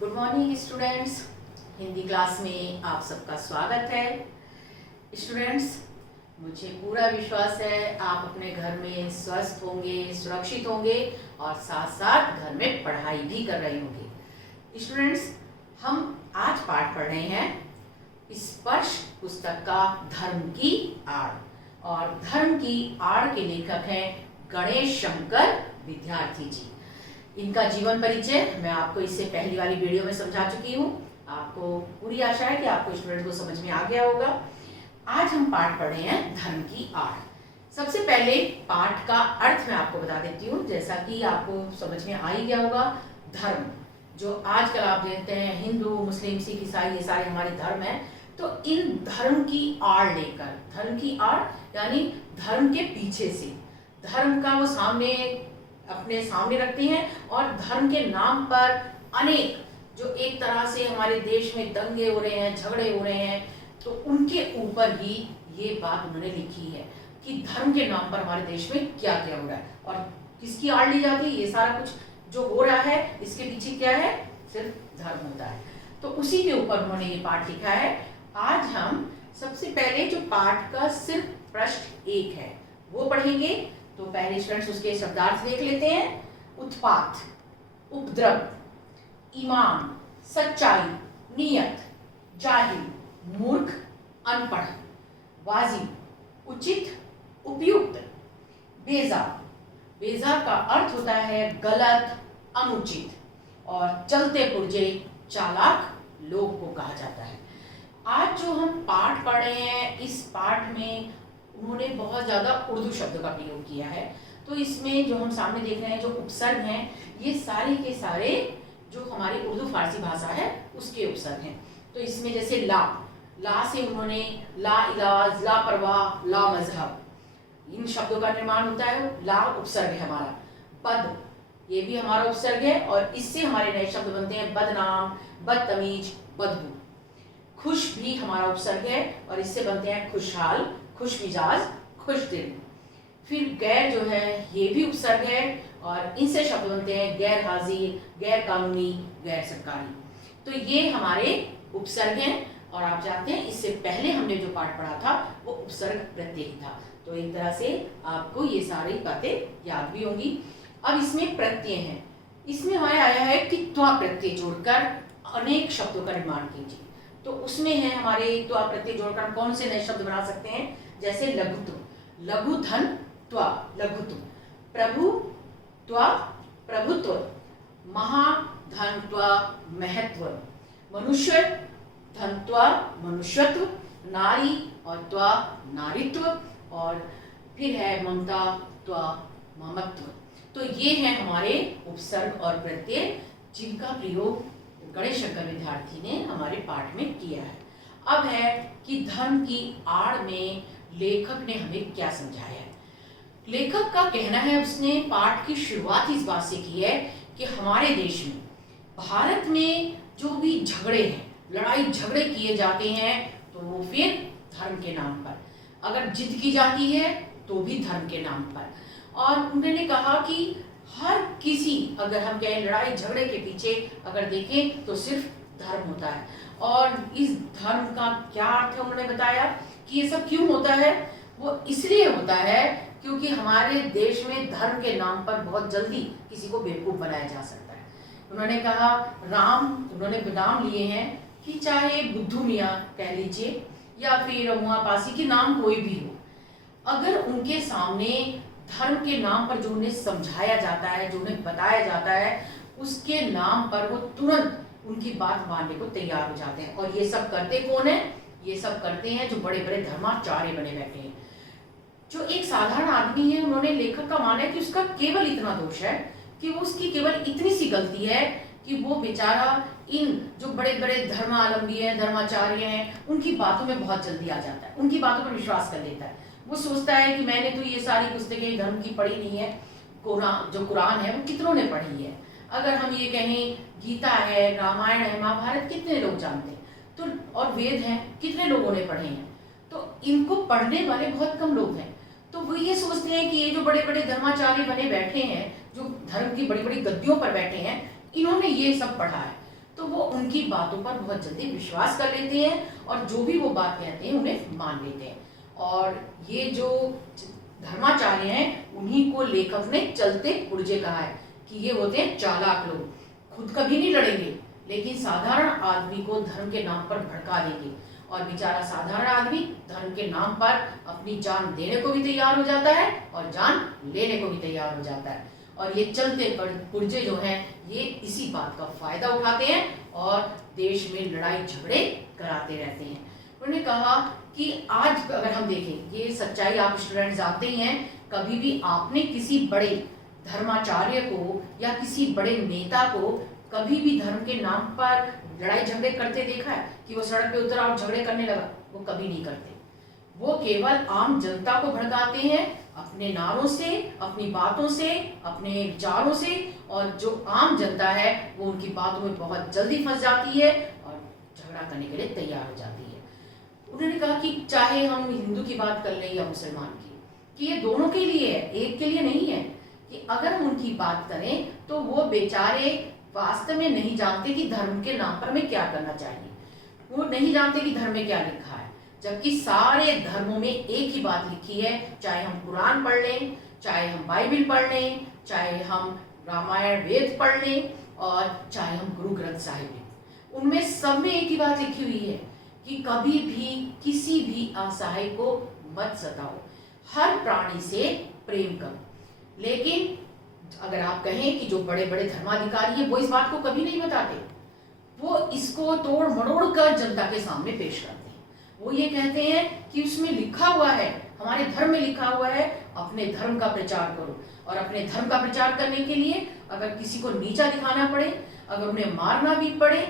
Good morning students. Hindi class में आप सबका स्वागत है। स्टूडेंट्स, मुझे पूरा विश्वास है आप अपने घर में स्वस्थ होंगे, सुरक्षित होंगे और साथ साथ घर में पढ़ाई भी कर रहे होंगे। स्टूडेंट्स, हम आज पाठ पढ़ रहे हैं स्पर्श पुस्तक का धर्म की आड़, और धर्म की आड़ के लेखक हैं गणेश शंकर विद्यार्थी जी। इनका जीवन परिचय मैं आपको इससे पहली वाली वीडियो में समझा चुकी हूँ। आपको पूरी आशा है कि आपको स्टूडेंट को समझ में आ गया होगा। आज हम पाठ पढ़ रहे हैं धर्म की आड़। सबसे पहले पाठ का अर्थ मैं आपको बता देती हूँ, जैसा कि आपको समझ में आ ही गया होगा। धर्म जो आजकल आप देखते हैं, हिंदू, मुस्लिम, सिख, ईसाई, ये सारे हमारे धर्म हैं। तो इन धर्म की आड़ लेकर, धर्म की आड़ यानी धर्म के पीछे से, धर्म का वो सामने अपने सामने रखते हैं और धर्म के नाम पर अनेक जो एक तरह से हमारे देश में दंगे हो रहे हैं, झगड़े हो रहे हैं, तो उनके ऊपर ही ये बात उन्होंने लिखी है कि धर्म के नाम पर हमारे देश में क्या क्या हो रहा है और किसकी आड़ ली जाती है। ये सारा कुछ जो हो रहा है इसके पीछे क्या है, सिर्फ धर्म होता है। तो उसी के ऊपर उन्होंने ये पाठ लिखा है। आज हम सबसे पहले जो पाठ का सिर्फ पृष्ठ 1 है वो पढ़ेंगे। तो पहले स्टूडेंट्स उसके शब्दार्थ देख लेते हैं। उत्पात, उपद्रव, ईमान, सच्चाई, नियत, जाहिल, मूर्ख, अनपढ़, वाजिब, उचित, उपयुक्त, बेजा। बेजा का अर्थ होता है गलत, अनुचित, और चलते पुर्जे, चालाक लोग को कहा जाता है। आज जो हम पाठ पढ़ रहे हैं, इस पाठ में उन्होंने बहुत ज़्यादा उर्दू शब्दों का प्रयोग किया है। तो इसमें जो हम सामने देख रहे हैं, जो उपसर्ग हैं, ये सारे के सारे जो हमारी उर्दू फारसी भाषा है उसके उपसर्ग हैं। तो इसमें जैसे ला, ला से उन्होंने ला इलाज, ला परवाह, ला मजहब, इन शब्दों का निर्माण होता है। ला उपसर्ग है हमारा। बद, ये भी हमारा उपसर्ग है और इससे हमारे नए शब्द बनते हैं बदनाम, बदतमीज, बदबू। खुश भी हमारा उपसर्ग है और इससे बनते हैं खुशहाल, खुश मिजाज, खुश दिल। फिर गैर जो है ये भी उपसर्ग है और इनसे शब्द बनते हैं गैर हाजिर, गैर कानूनी, गैर सरकारी। तो ये हमारे उपसर्ग हैं। और आप जानते हैं इससे पहले हमने जो पाठ पढ़ा था वो उपसर्ग प्रत्यय था। तो एक तरह से आपको ये सारी बातें याद भी होंगी। अब इसमें प्रत्यय है। इसमें हमारे आया है कि त्वा प्रत्यय जोड़कर अनेक शब्दों का निर्माण कीजिए। तो उसमें है हमारे त्वा प्रत्यय जोड़कर कौन से नए शब्द बना सकते हैं, जैसे लघुत्व, लघु धन त्वा लघुत्व, प्रभु त्वा प्रभुत्व, महाधन त्वा महत्व, मनुष्य धन त्वा मनुष्यत्व, नारी और त्वा नारीत्व, और फिर है ममता त्वा ममत्व। तो ये है हमारे उपसर्ग और प्रत्यय जिनका प्रयोग गणेश शंकर विद्यार्थी ने हमारे पाठ में किया है। अब है कि धर्म की आड़ में लेखक ने हमें क्या समझाया है। लेखक का कहना है, उसने पाठ की शुरुआत इस बात से की है कि हमारे देश में, भारत में जो भी झगड़े हैं, लड़ाई झगड़े किए जाते हैं, तो वो फिर धर्म के नाम पर, अगर जिद की जाती है तो भी धर्म के नाम पर। और उन्होंने कहा कि हर किसी, अगर हम कहें लड़ाई झगड़े के पीछे अगर देखें तो सिर्फ धर्म होता है। और इस धर्म का क्या अर्थ है उन्होंने बताया कि ये सब क्यों होता है। वो इसलिए होता है क्योंकि हमारे देश में धर्म के नाम पर बहुत जल्दी किसी को बेवकूफ़ बनाया जा सकता है। उन्होंने कहा राम, उन्होंने नाम लिए हैं कि चाहे बुद्धू मियाँ कह लीजिए या फिर उमापासी के नाम कोई भी हो, अगर उनके सामने धर्म के नाम पर जो उन्हें समझाया जाता है, जो उन्हें बताया जाता है, उसके नाम पर वो तुरंत उनकी बात मानने को तैयार हो जाते हैं। और ये सब करते कौन है, ये सब करते हैं जो बड़े बड़े धर्माचार्य बने बैठे हैं। जो एक साधारण आदमी है, उन्होंने लेखक का माना है कि उसका केवल इतना दोष है कि वो उसकी केवल इतनी सी गलती है कि वो बेचारा इन जो बड़े बड़े धर्मावलंबी हैं, धर्माचार्य हैं, उनकी बातों में बहुत जल्दी आ जाता है, उनकी बातों पर विश्वास कर लेता है। वो सोचता है कि मैंने तो ये सारी पुस्तकें धर्म की पढ़ी नहीं है, जो कुरान है वो कितनों ने पढ़ी है। अगर हम ये कहें गीता है, रामायण है, महाभारत कितने लोग जानते हैं, तो और वेद हैं कितने लोगों ने पढ़े हैं। तो इनको पढ़ने वाले बहुत कम लोग हैं। तो वो ये सोचते हैं कि ये जो बड़े बड़े धर्माचार्य बने बैठे हैं, जो धर्म की बड़ी बड़ी गद्दियों पर बैठे हैं, इन्होंने ये सब पढ़ा है। तो वो उनकी बातों पर बहुत जल्दी विश्वास कर लेते हैं और जो भी वो बात कहते हैं उन्हें मान लेते हैं। और ये जो धर्माचार्य हैं उन्हीं को लेखक ने चलते पुर्जे कहा है कि ये होते हैं चालाक लोग, खुद कभी नहीं लड़ेंगे लेकिन साधारण आदमी को धर्म के नाम पर भड़का देंगे, और बेचारा साधारण आदमी धर्म के नाम पर अपनी जान देने को भी तैयार हो जाता है और जान लेने को भी तैयार हो जाता है। और ये चलते पुर्जे जो हैं ये इसी बात का फायदा उठाते हैं और देश में लड़ाई झगड़े कराते रहते हैं। उन्होंने कहा कि आज अगर हम देखें, ये सच्चाई आप स्टूडेंट जानते ही हैं, कभी भी आपने किसी बड़े धर्माचार्य को या किसी बड़े नेता को कभी भी धर्म के नाम पर लड़ाई झगड़े करते देखा है कि वो सड़क पे उतरा और झगड़े करने लगा? वो कभी नहीं करते। वो केवल आम जनता को भड़काते हैं अपने नारों से, अपनी बातों से, अपने विचारों से, और जो आम जनता है वो उनकी बातों में बहुत जल्दी फंस जाती है और झगड़ा करने के लिए तैयार हो जाती है। उन्होंने कहा कि चाहे हम हिंदू की बात कर लें या मुसलमान की, कि ये दोनों के लिए है, एक के लिए नहीं है, कि अगर हम उनकी बात करें तो वो बेचारे वास्तव में नहीं जानते कि धर्म के नाम पर हमें क्या करना चाहिए। वो नहीं जानते कि धर्म में क्या लिखा है, जबकि सारे धर्मों में एक ही बात लिखी है। चाहे हम कुरान पढ़ लें, चाहे हम बाइबल पढ़ लें, चाहे हम रामायण वेद पढ़ लें, और चाहे हम गुरु ग्रंथ साहिब, उनमें सब में एक ही बात लिखी हुई है कि कभी भी किसी भी असहाय को मत सताओ, हर प्राणी से प्रेम करो। लेकिन अगर आप कहें कि जो बड़े बड़े धर्माधिकारी हैं वो इस बात को कभी नहीं बताते, वो इसको तोड़ मरोड़ कर जनता के सामने पेश करते हैं। वो ये कहते हैं कि उसमें लिखा हुआ है, हमारे धर्म में लिखा हुआ है, अपने धर्म का प्रचार करो, और अपने धर्म का प्रचार करने के लिए अगर किसी को नीचा दिखाना पड़े, अगर उन्हें मारना भी पड़े,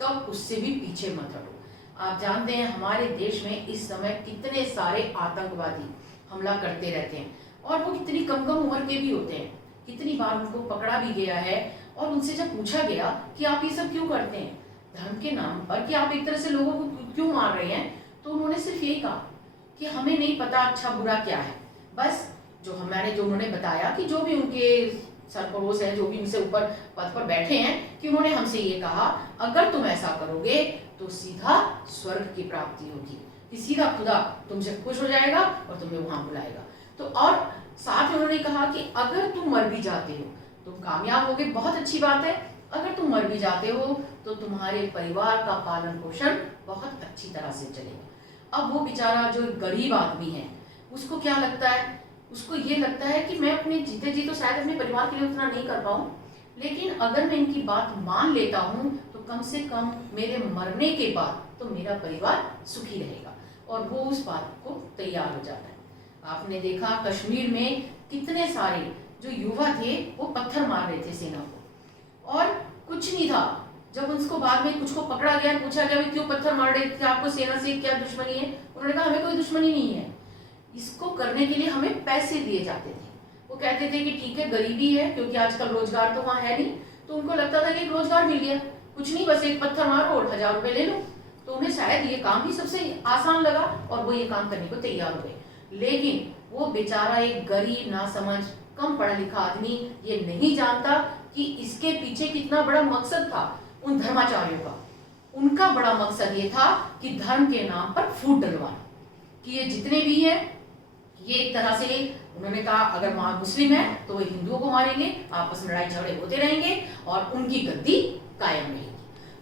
तब उससे भी पीछे मत हटो। आप जानते हैं हमारे देश में इस समय कितने सारे आतंकवादी हमला करते रहते हैं, और वो कितनी कम कम उम्र के भी होते हैं। कितनी बार उनको पकड़ा भी गया है, और उनसे जब पूछा गया कि आप ये सब क्यों करते हैं धर्म के नाम पर, कि आप एक तरह से लोगों को क्यों मार रहे हैं, तो उन्होंने सिर्फ यही कहा कि हमें नहीं पता अच्छा बुरा क्या है। बस जो उन्होंने बताया कि जो भी उनके सरपरोश है, जो भी उनसे ऊपर पद पर बैठे हैं, कि उन्होंने हमसे ये कहा अगर तुम ऐसा करोगे तो सीधा स्वर्ग की प्राप्ति होगी, कि सीधा खुदा तुमसे खुश हो जाएगा और तुम्हें वहां बुलाएगा। तो और साथ में उन्होंने कहा कि अगर तुम मर भी जाते हो तुम कामयाब होगे, बहुत अच्छी बात है। अगर तुम मर भी जाते हो तो तुम्हारे परिवार का पालन पोषण बहुत अच्छी तरह से चलेगा। अब वो बेचारा जो गरीब आदमी है उसको क्या लगता है, उसको ये लगता है कि मैं अपने जीते जी तो शायद अपने परिवार के लिए उतना नहीं कर पाऊँ, लेकिन अगर मैं इनकी बात मान लेता हूँ तो कम से कम मेरे मरने के बाद तो मेरा परिवार सुखी रहेगा, और वो उस बात को तैयार हो जाता है। आपने देखा कश्मीर में कितने सारे जो युवा थे वो पत्थर मार रहे थे सेना को, और कुछ नहीं था। जब उसको बाद में कुछ को पकड़ा गया, पूछा गया क्यों पत्थर मार रहे थे, आपको सेना से क्या दुश्मनी है? उन्होंने कहा हमें कोई दुश्मनी नहीं है, इसको करने के लिए हमें पैसे दिए जाते थे। वो कहते थे कि ठीक है गरीबी है, क्योंकि आजकल रोजगार तो वहाँ है नहीं, तो उनको लगता था कि एक रोजगार मिल गया, कुछ नहीं बस एक पत्थर मारो और 1000 रुपए ले लो। तो उन्हें शायद ये काम ही सबसे आसान लगा और वो ये काम करने को तैयार हो गए। लेकिन वो बेचारा एक गरीब नासमझ कम पढ़ा लिखा आदमी ये नहीं जानता कि इसके पीछे कितना बड़ा मकसद था उन धर्माचार्यों का। उनका बड़ा मकसद ये था कि धर्म के नाम पर फूट डलवाना, कि ये जितने भी हैं ये एक तरह से, उन्होंने कहा अगर मुस्लिम है तो वो हिंदुओं को मारेंगे, आपस में लड़ाई झगड़े होते रहेंगे और उनकी गद्दी कायम रहेगी।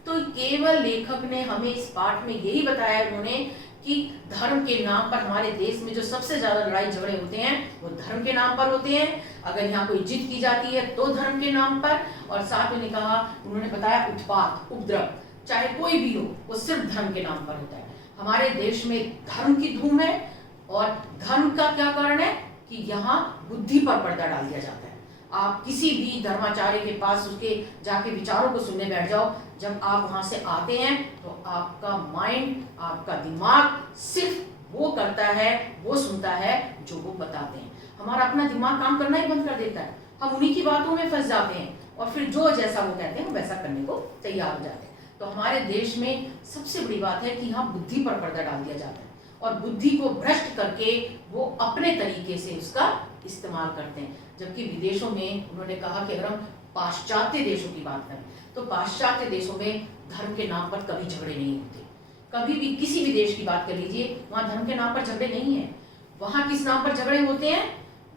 तो केवल लेखक ने हमें इस पाठ में यही बताया उन्होंने कि धर्म के नाम पर हमारे देश में जो सबसे ज्यादा लड़ाई झगड़े होते हैं वो धर्म के नाम पर होते हैं। अगर यहाँ कोई जिद की जाती है तो धर्म के नाम पर, और साथ में कहा उन्होंने बताया उत्पात उपद्रव चाहे कोई भी हो वो सिर्फ धर्म के नाम पर होता है। हमारे देश में धर्म की धूम है, और धर्म का क्या कारण है कि यहाँ बुद्धि पर पर्दा डाल दिया जाता है। आप किसी भी धर्माचार्य के पास उसके जाके विचारों को सुनने बैठ जाओ, जब आप वहां से आते हैं तो आपका माइंड, आपका दिमाग सिर्फ वो करता है, वो सुनता है जो वो बताते हैं। हमारा अपना दिमाग काम करना ही बंद कर देता है, हम उन्हीं की बातों में फंस जाते हैं और फिर जो जैसा वो कहते हैं हम वैसा करने को तैयार हो जाते हैं। तो हमारे देश में सबसे बड़ी बात है कि यहाँ बुद्धि पर पर्दा डाल दिया जाता है, और बुद्धि को भ्रष्ट करके वो अपने तरीके से उसका इस्तेमाल करते हैं। जबकि विदेशों में उन्होंने कहा कि अगर हम पाश्चात्य देशों की बात करें तो पाश्चात्य देशों में धर्म के नाम पर कभी झगड़े नहीं होते। कभी भी किसी भी देश की बात कर लीजिए, वहां धर्म के नाम पर झगड़े नहीं है। वहां किस नाम पर झगड़े होते हैं?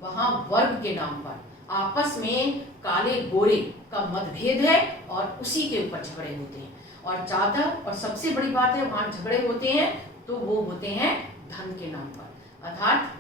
वहां वर्ग के नाम पर, आपस में काले गोरे का मतभेद है और उसी के ऊपर झगड़े होते हैं। और ज्यादा और सबसे बड़ी बात है, वहां झगड़े होते हैं तो वो होते हैं धन के नाम पर। अर्थात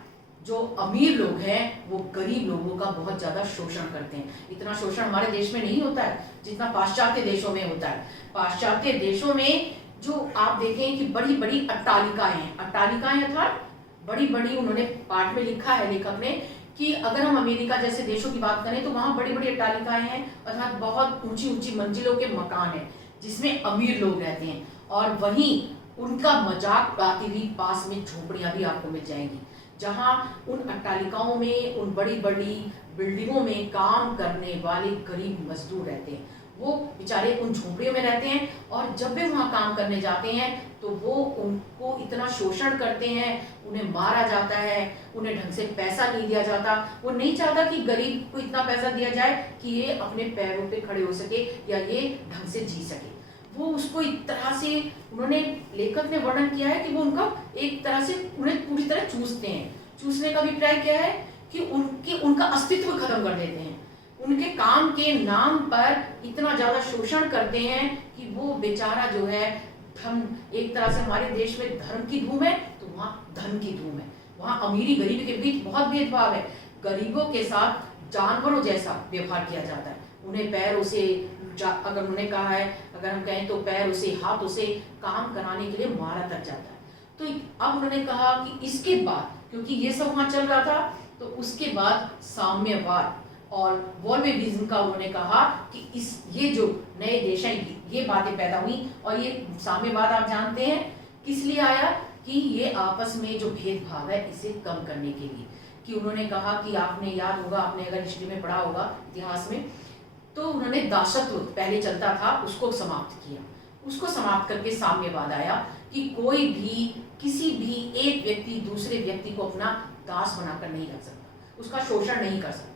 जो अमीर लोग हैं वो गरीब लोगों का बहुत ज्यादा शोषण करते हैं। इतना शोषण हमारे देश में नहीं होता है जितना पाश्चात्य देशों में होता है। पाश्चात्य देशों में जो आप देखें कि बड़ी बड़ी अट्टालिकाएं हैं, अट्टालिकाएं अर्थात बड़ी बड़ी, उन्होंने पाठ में लिखा है लेखक ने कि अगर हम अमेरिका जैसे देशों की बात करें तो वहां बड़ी बड़ी अट्टालिकाएं हैं, अर्थात बहुत ऊंची ऊंची मंजिलों के मकान हैं जिसमें अमीर लोग रहते हैं। और वहीं उनका मजाक उड़ाती हुई पास में झोपड़ियां भी आपको मिल जाएंगी, जहां उन अट्टालिकाओं में, उन बड़ी बड़ी बिल्डिंगों में काम करने वाले गरीब मजदूर रहते हैं। वो बेचारे उन झोपड़ियों में रहते हैं और जब वे वहां काम करने जाते हैं तो वो उनको इतना शोषण करते हैं, उन्हें मारा जाता है, उन्हें ढंग से पैसा नहीं दिया जाता। वो नहीं चाहता कि गरीब को इतना पैसा दिया जाए कि ये अपने पैरों पे खड़े हो सके या ये ढंग से जी सके। वो उसको एक तरह से, उन्होंने, लेखक ने वर्णन किया है कि वो उनका एक तरह से उन्हें पूरी तरह चूसते हैं। चूसने का अभिप्राय क्या है कि उनका अस्तित्व खत्म कर देते हैं। उनके काम के नाम पर इतना ज्यादा शोषण करते हैं कि वो बेचारा जो है, धर्म, एक तरह से हमारे देश में धर्म की धूम है तो वहाँ धन की धूम है। वहाँ अमीरी गरीबी के बीच बहुत भेदभाव है। गरीबों के साथ जानवरों जैसा व्यवहार किया जाता है। उन्हें पैरों से, अगर उन्होंने कहा है, अगर हम कहें तो पैरों से, हाथों से काम कराने के लिए मारा तक जाता है। तो अब उन्होंने कहा कि इसके बाद, क्योंकि ये सब वहाँ चल रहा था, तो उसके बाद साम्यवाद और वॉल्वेविज्म का उन्होंने कहा कि ये जो नए देश हैं, ये बातें पैदा हुई। और ये साम्यवाद आप जानते हैं किस लिए आया? कि ये आपस में जो भेदभाव है इसे कम करने के लिए। कि उन्होंने कहा कि आपने याद होगा, आपने अगर हिस्ट्री में पढ़ा होगा, इतिहास में, तो उन्होंने दासत्व पहले चलता था उसको समाप्त किया। उसको समाप्त करके साम्यवाद आया कि कोई भी, किसी भी एक व्यक्ति दूसरे व्यक्ति को अपना दास बनाकर नहीं रख सकता, उसका शोषण नहीं कर सकता।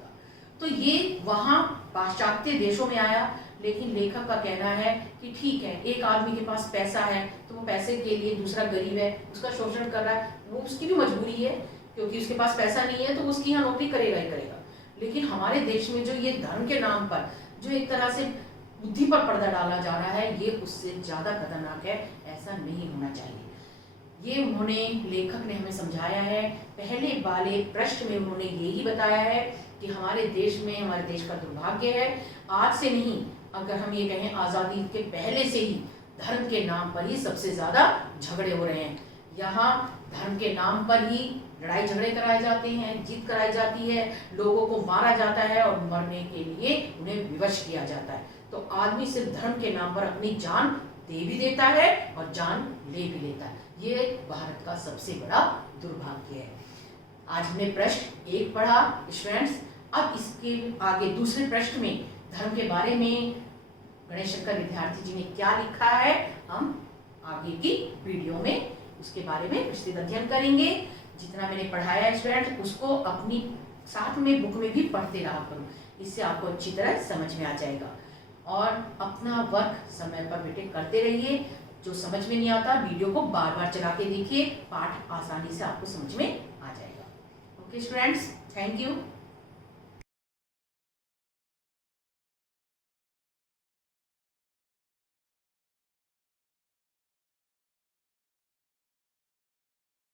तो ये वहाँ पाश्चात्य देशों में आया। लेकिन लेखक का कहना है कि ठीक है, एक आदमी के पास पैसा है तो वो पैसे के लिए दूसरा गरीब है उसका शोषण कर रहा है, वो उसकी भी मजबूरी है, क्योंकि उसके पास पैसा नहीं है तो उसकी यहाँ नौकरी करेगा ही करेगा। लेकिन हमारे देश में जो ये धर्म के नाम पर जो एक तरह से बुद्धि पर पर्दा डाला जा रहा है, ये उससे ज्यादा खतरनाक है। ऐसा नहीं होना चाहिए। ये उन्होंने, लेखक ने हमें समझाया है। पहले वाले पृष्ठ में उन्होंने यही बताया है कि हमारे देश में, हमारे देश का दुर्भाग्य है, आज से नहीं, अगर हम ये कहें आज़ादी के पहले से ही धर्म के नाम पर ही सबसे ज़्यादा झगड़े हो रहे हैं। यहाँ धर्म के नाम पर ही लड़ाई झगड़े कराए जाते हैं, जीत कराई जाती है, लोगों को मारा जाता है और मरने के लिए उन्हें विवश किया जाता है। तो आदमी सिर्फ धर्म के नाम पर अपनी जान दे भी देता है और जान ले भी लेता है। ये भारत का सबसे बड़ा दुर्भाग्य है। आज हमने पृष्ठ 1 पढ़ा स्टूडेंट्स। अब इसके आगे दूसरे पृष्ठ में धर्म के बारे में गणेश शंकर विद्यार्थी जी ने क्या लिखा है, हम आगे की वीडियो में उसके बारे में विस्तृत अध्ययन करेंगे। जितना मैंने पढ़ाया है स्टूडेंट, उसको अपनी साथ में बुक में भी पढ़ते रहा करो, इससे आपको अच्छी तरह समझ में आ जाएगा। और अपना वर्क समय पर बेटे करते रहिए। जो समझ में नहीं आता वीडियो को बार बार चला के देखिए, पाठ आसानी से आपको समझ में आ जाएगा। Okay students, thank you.